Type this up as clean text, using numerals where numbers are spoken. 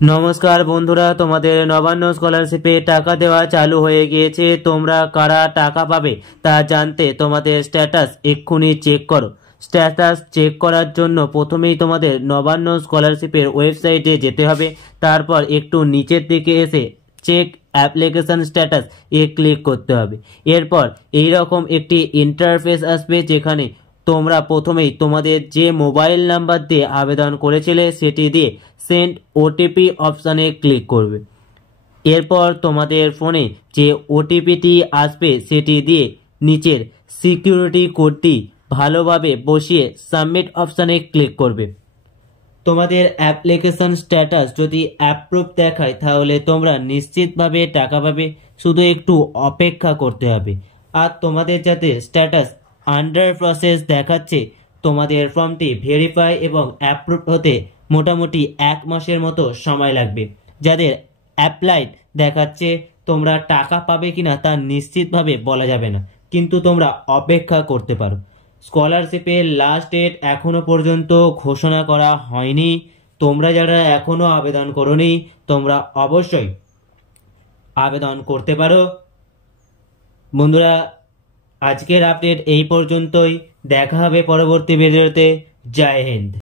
নমস্কার বন্ধুরা, তোমাদের নবান্ন স্কলারশিপে টাকা দেওয়া চালু হয়ে গিয়েছে। তোমরা কারা টাকা পাবে তা জানতে তোমাদের স্ট্যাটাস এক্ষুনি চেক করো। স্ট্যাটাস চেক করার জন্য প্রথমেই তোমাদের নবান্ন স্কলারশিপের ওয়েবসাইটে যেতে হবে। তারপর একটু নিচের দিকে এসে চেক অ্যাপ্লিকেশন স্ট্যাটাস ক্লিক করতে হবে। এরপর এইরকম একটি ইন্টারফেস আসবে, যেখানে তোমরা প্রথমেই তোমাদের যে মোবাইল নাম্বার দিয়ে আবেদন করেছিলে সেটি দিয়ে সেন্ড ওটিপি অপশানে ক্লিক করবে। এরপর তোমাদের ফোনে যে ওটিপিটি আসবে সেটি দিয়ে নিচের সিকিউরিটি কোডটি ভালোভাবে বসিয়ে সাবমিট অপশানে ক্লিক করবে। তোমাদের অ্যাপ্লিকেশন স্ট্যাটাস যদি অ্যাপ্রুভ দেখায় তাহলে তোমরা নিশ্চিতভাবে টাকা পাবে, শুধু একটু অপেক্ষা করতে হবে। আর তোমাদের যাতে স্ট্যাটাস আন্ডার প্রসেস দেখাচ্ছে, তোমাদের ফর্মটি ভেরিফাই এবং অ্যাপ্রুভ হতে মোটামুটি 1 মাসের মতো সময় লাগবে। যাদের অ্যাপ্লাইড দেখাচ্ছে, তোমরা টাকা পাবে কিনা তা নিশ্চিতভাবে বলা যাবে না, কিন্তু তোমরা অপেক্ষা করতে পারো। স্কলারশিপের লাস্ট ডেট এখনো পর্যন্ত ঘোষণা করা হয়নি। তোমরা যারা এখনো আবেদন করোনি, তোমরা অবশ্যই আবেদন করতে পারো। বন্ধুরা, আজকের আপডেট এই পর্যন্তই। দেখা হবে পরবর্তী ভিডিওতে। জয় হিন্দ।